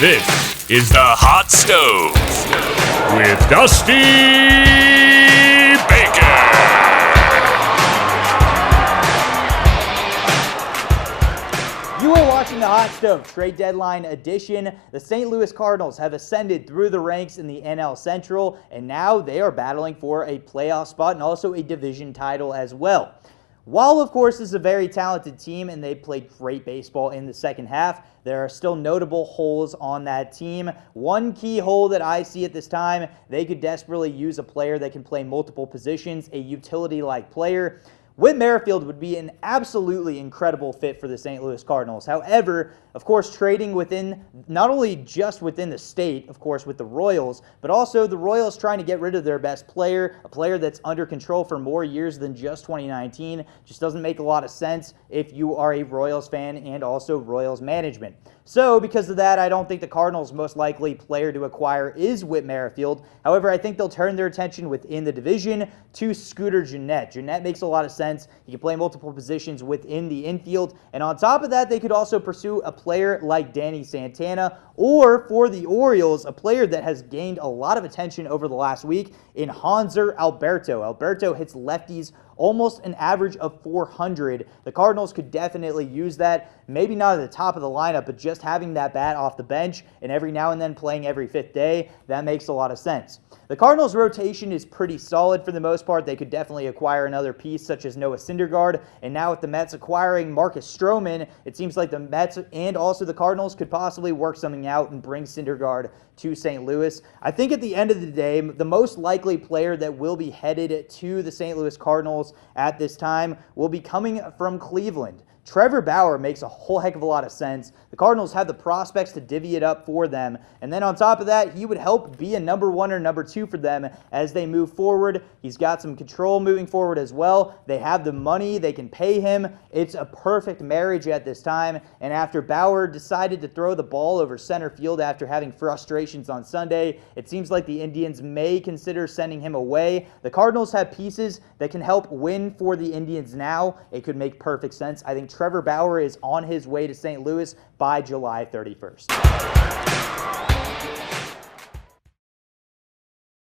This is the Hot Stove with Dusty Baker. You are watching the Hot Stove Trade Deadline Edition. The St. Louis Cardinals have ascended through the ranks in the NL Central, and now they are battling for a playoff spot and also a division title as well. While, of course, this is a very talented team and they played great baseball in the second half, there are still notable holes on that team. One key hole that I see at this time, they could desperately use a player that can play multiple positions, a utility-like player. Whit Merrifield would be an absolutely incredible fit for the St. Louis Cardinals. However, of course, trading within, not only just within the state, of course, with the Royals, but also the Royals trying to get rid of their best player, a player that's under control for more years than just 2019, just doesn't make a lot of sense if you are a Royals fan and also Royals management. So, because of that, I don't think the Cardinals' most likely player to acquire is Whit Merrifield. However, I think they'll turn their attention within the division to Scooter Gennett. Gennett makes a lot of sense. He can play multiple positions within the infield. And on top of that, they could also pursue a player like Danny Santana, or for the Orioles, a player that has gained a lot of attention over the last week in Hanser Alberto. Alberto hits lefties almost an average of 400. The Cardinals could definitely use that. Maybe not at the top of the lineup, but just having that bat off the bench and every now and then playing every fifth day, that makes a lot of sense. The Cardinals' rotation is pretty solid for the most part. They could definitely acquire another piece such as Noah Syndergaard. And now with the Mets acquiring Marcus Stroman, it seems like the Mets and also the Cardinals could possibly work something out and bring Syndergaard to St. Louis. I think at the end of the day, the most likely player that will be headed to the St. Louis Cardinals at this time will be coming from Cleveland. Trevor Bauer makes a whole heck of a lot of sense. The Cardinals have the prospects to divvy it up for them. And then on top of that, he would help be a number one or number two for them as they move forward. He's got some control moving forward as well. They have the money. They can pay him. It's a perfect marriage at this time. And after Bauer decided to throw the ball over center field after having frustrations on Sunday, it seems like the Indians may consider sending him away. The Cardinals have pieces that can help win for the Indians now. It could make perfect sense. I think Trevor Bauer is on his way to St. Louis by July 31st.